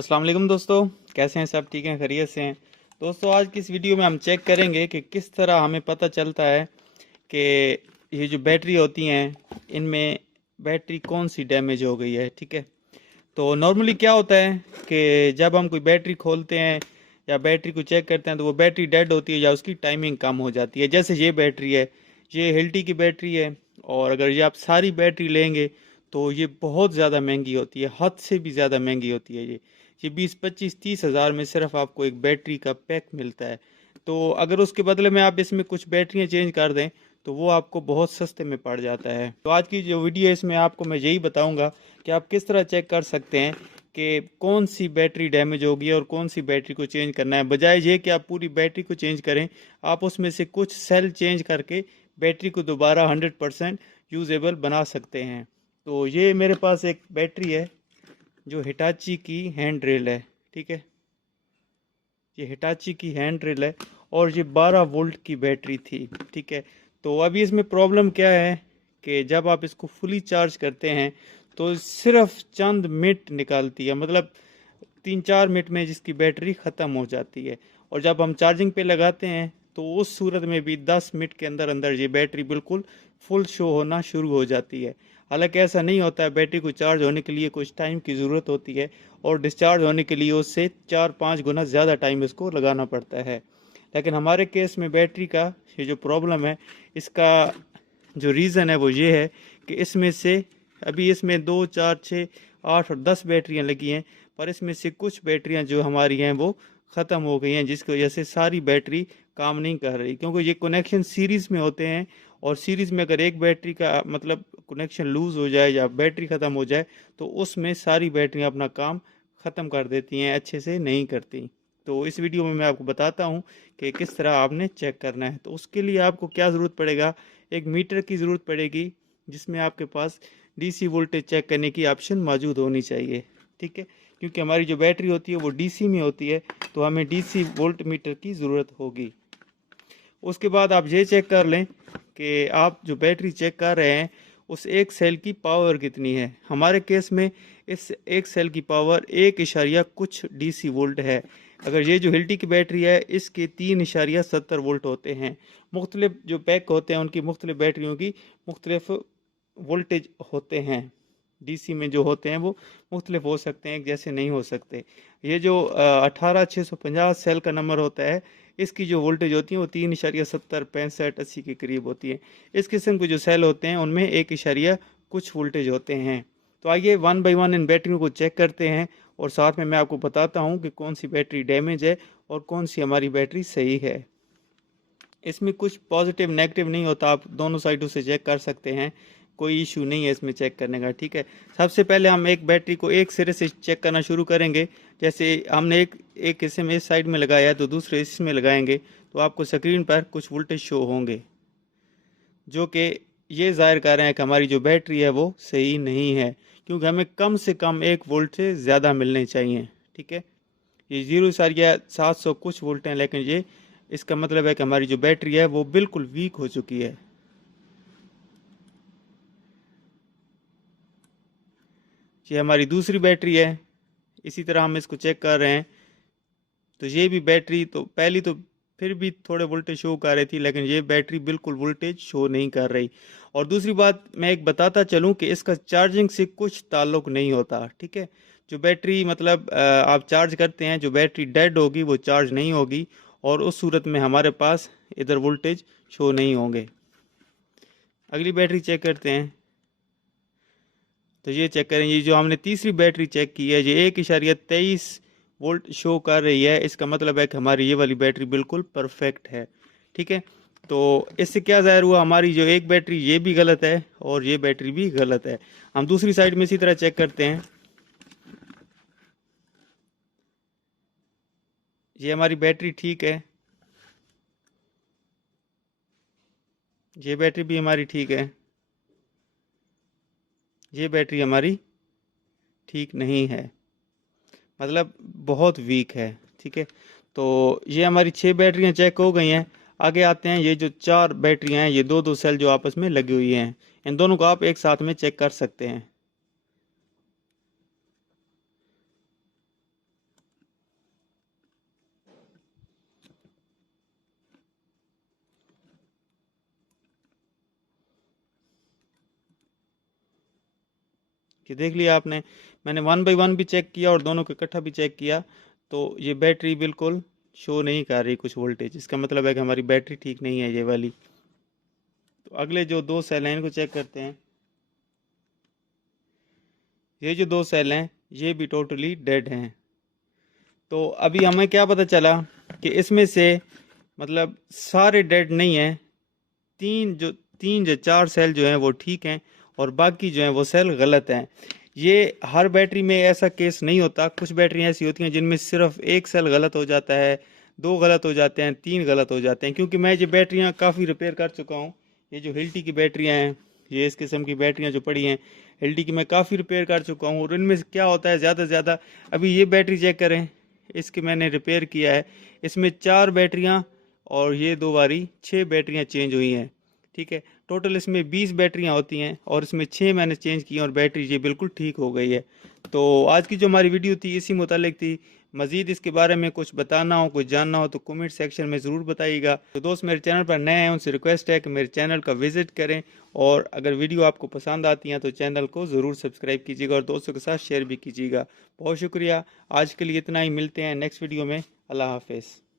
अस्सलाम वालेकुम दोस्तों, कैसे हैं सब? ठीक हैं, खैरियत से हैं? दोस्तों, आज की इस वीडियो में हम चेक करेंगे कि किस तरह हमें पता चलता है कि ये जो बैटरी होती हैं इनमें बैटरी कौन सी डैमेज हो गई है। ठीक है, तो नॉर्मली क्या होता है कि जब हम कोई बैटरी खोलते हैं या बैटरी को चेक करते हैं तो वो बैटरी डेड होती है या उसकी टाइमिंग कम हो जाती है। जैसे ये बैटरी है, ये हिल्टी की बैटरी है, और अगर ये आप सारी बैटरी लेंगे तो ये बहुत ज़्यादा महंगी होती है, हद से भी ज़्यादा महंगी होती है। ये 20, 25, 30 हज़ार में सिर्फ आपको एक बैटरी का पैक मिलता है। तो अगर उसके बदले में आप इसमें कुछ बैटरियाँ चेंज कर दें तो वो आपको बहुत सस्ते में पड़ जाता है। तो आज की जो वीडियो है इसमें आपको मैं यही बताऊंगा कि आप किस तरह चेक कर सकते हैं कि कौन सी बैटरी डैमेज होगी और कौन सी बैटरी को चेंज करना है। बजाय ये कि आप पूरी बैटरी को चेंज करें, आप उसमें से कुछ सेल चेंज करके बैटरी को दोबारा 100% यूजेबल बना सकते हैं। तो ये मेरे पास एक बैटरी है जो हिटाची की हैंड ड्रिल है। ठीक है, ये हिटाची की हैंड ड्रिल है और ये 12 वोल्ट की बैटरी थी। ठीक है, तो अभी इसमें प्रॉब्लम क्या है कि जब आप इसको फुली चार्ज करते हैं तो सिर्फ चंद मिनट निकालती है, मतलब 3-4 मिनट में जिसकी बैटरी ख़त्म हो जाती है। और जब हम चार्जिंग पे लगाते हैं तो उस सूरत में भी 10 मिनट के अंदर अंदर ये बैटरी बिल्कुल फुल शो होना शुरू हो जाती है। हालांकि ऐसा नहीं होता है, बैटरी को चार्ज होने के लिए कुछ टाइम की ज़रूरत होती है और डिस्चार्ज होने के लिए उससे 4-5 गुना ज़्यादा टाइम इसको लगाना पड़ता है। लेकिन हमारे केस में बैटरी का ये जो प्रॉब्लम है, इसका जो रीज़न है वो ये है कि इसमें से अभी इसमें 2, 4, 6, 8 और 10 बैटरियां लगी हैं, पर इसमें से कुछ बैटरियां जो हमारी हैं वो ख़त्म हो गई हैं, जिसकी वजह से सारी बैटरी काम नहीं कर रही। क्योंकि ये कनेक्शन सीरीज़ में होते हैं और सीरीज़ में अगर एक बैटरी का मतलब कनेक्शन लूज़ हो जाए या बैटरी ख़त्म हो जाए तो उसमें सारी बैटरियां अपना काम ख़त्म कर देती हैं, अच्छे से नहीं करती। तो इस वीडियो में मैं आपको बताता हूँ कि किस तरह आपने चेक करना है। तो उसके लिए आपको क्या ज़रूरत पड़ेगा, एक मीटर की ज़रूरत पड़ेगी जिसमें आपके पास डीसी वोल्टेज चेक करने की ऑप्शन मौजूद होनी चाहिए। ठीक है, क्योंकि हमारी जो बैटरी होती है वो डीसी में होती है, तो हमें डीसी वोल्ट मीटर की ज़रूरत होगी। उसके बाद आप ये चेक कर लें कि आप जो बैटरी चेक कर रहे हैं उस एक सेल की पावर कितनी है। हमारे केस में इस एक सेल की पावर 1 इशारिया कुछ डीसी वोल्ट है। अगर ये जो हिल्टी की बैटरी है इसके 3 इशारिया 70 वोल्ट होते हैं। मुख्तलिफ जो पैक होते हैं उनकी मुख्तलिफ बैटरियों की मुख्तलिफ वोल्टेज होते हैं। डीसी में जो होते हैं वो मुख्तलिफ हो सकते हैं, एक जैसे नहीं हो सकते। ये जो 18 650 सेल का नंबर होता है, इसकी जो वोल्टेज होती है वो 3 इशारिया 70 65 80 के करीब होती है। इस किस्म के जो सेल होते हैं उनमें 1 इशारिया कुछ वोल्टेज होते हैं। तो आइए वन बाई वन इन बैटरियों को चेक करते हैं और साथ में मैं आपको बताता हूँ कि कौन सी बैटरी डैमेज है और कौन सी हमारी बैटरी सही है। इसमें कुछ पॉजिटिव नेगेटिव नहीं होता, आप दोनों साइडों से चेक कर सकते हैं, कोई इशू नहीं है इसमें चेक करने का। ठीक है, सबसे पहले हम एक बैटरी को एक सिरे से चेक करना शुरू करेंगे। जैसे हमने एक हिस्से में इस साइड में लगाया है तो दूसरे हिस्से में लगाएंगे तो आपको स्क्रीन पर कुछ वोल्टेज शो होंगे जो कि ये जाहिर कर रहे हैं कि हमारी जो बैटरी है वो सही नहीं है, क्योंकि हमें कम से कम 1 वोल्ट से ज़्यादा मिलने चाहिए। ठीक है, ये 0 इशारिया 700 कुछ वोल्ट हैं, लेकिन ये इसका मतलब है कि हमारी जो बैटरी है वो बिल्कुल वीक हो चुकी है। ये हमारी दूसरी बैटरी है, इसी तरह हम इसको चेक कर रहे हैं। तो ये भी बैटरी तो पहली तो फिर भी थोड़े वोल्टेज शो कर रही थी, लेकिन ये बैटरी बिल्कुल वोल्टेज शो नहीं कर रही। और दूसरी बात मैं एक बताता चलूं कि इसका चार्जिंग से कुछ ताल्लुक नहीं होता। ठीक है, जो बैटरी मतलब आप चार्ज करते हैं, जो बैटरी डेड होगी वो चार्ज नहीं होगी और उस सूरत में हमारे पास इधर वोल्टेज शो नहीं होंगे। अगली बैटरी चेक करते हैं। तो ये चेक करें, ये जो हमने तीसरी बैटरी चेक की है ये 1 इशारिया 23 वोल्ट शो कर रही है। इसका मतलब है कि हमारी ये वाली बैटरी बिल्कुल परफेक्ट है। ठीक है, तो इससे क्या ज़ाहिर हुआ, हमारी जो एक बैटरी ये भी गलत है और ये बैटरी भी गलत है। हम दूसरी साइड में इसी तरह चेक करते हैं। ये हमारी बैटरी ठीक है, ये बैटरी भी हमारी ठीक है, ये बैटरी हमारी ठीक नहीं है, मतलब बहुत वीक है। ठीक है, तो ये हमारी 6 बैटरियां चेक हो गई हैं। आगे आते हैं, ये जो 4 बैटरियां हैं ये दो दो सेल जो आपस में लगी हुई हैं, इन दोनों को आप एक साथ में चेक कर सकते हैं। कि देख लिया आपने, मैंने 1 बाई 1 भी चेक किया और दोनों को इकट्ठा भी चेक किया, तो ये बैटरी बिल्कुल शो नहीं कर रही कुछ वोल्टेज। इसका मतलब है कि हमारी बैटरी ठीक नहीं है ये वाली। तो अगले जो 2 सेल हैं इनको चेक करते हैं। ये जो 2 सेल हैं ये भी टोटली डेड हैं। तो अभी हमें क्या पता चला कि इसमें से मतलब सारे डेड नहीं हैं, तीन जो 4 सेल जो हैं वो ठीक हैं और बाकी जो हैं वो सेल गलत हैं। ये हर बैटरी में ऐसा केस नहीं होता, कुछ बैटरी ऐसी होती हैं जिनमें सिर्फ एक सेल गलत हो जाता है, 2 गलत हो जाते हैं, 3 गलत हो जाते हैं। क्योंकि मैं ये बैटरियाँ काफ़ी रिपेयर कर चुका हूँ। ये जो हिल्टी की बैटरियाँ हैं, ये इस किस्म की बैटरियाँ जो पड़ी हैं हिल्टी की, मैं काफ़ी रिपेयर कर चुका हूँ। और इनमें क्या होता है ज़्यादा से ज़्यादा, अभी ये बैटरी चेक करें, इसकी मैंने रिपेयर किया है, इसमें 4 बैटरियाँ और ये 2 बारी 6 बैटरियाँ चेंज हुई हैं। ठीक है, टोटल इसमें 20 बैटरियाँ होती हैं और इसमें 6 मैंने चेंज की और बैटरी ये बिल्कुल ठीक हो गई है। तो आज की जो हमारी वीडियो थी इसी मुतालिक थी। मज़ीद इसके बारे में कुछ बताना हो, कुछ जानना हो तो कमेंट सेक्शन में ज़रूर बताइएगा। तो दोस्त मेरे चैनल पर नए हैं उनसे रिक्वेस्ट है कि मेरे चैनल का विज़िट करें और अगर वीडियो आपको पसंद आती हैं तो चैनल को ज़रूर सब्सक्राइब कीजिएगा और दोस्तों के साथ शेयर भी कीजिएगा। बहुत शुक्रिया, आज के लिए इतना ही। मिलते हैं नेक्स्ट वीडियो में। अल्लाह हाफिज़।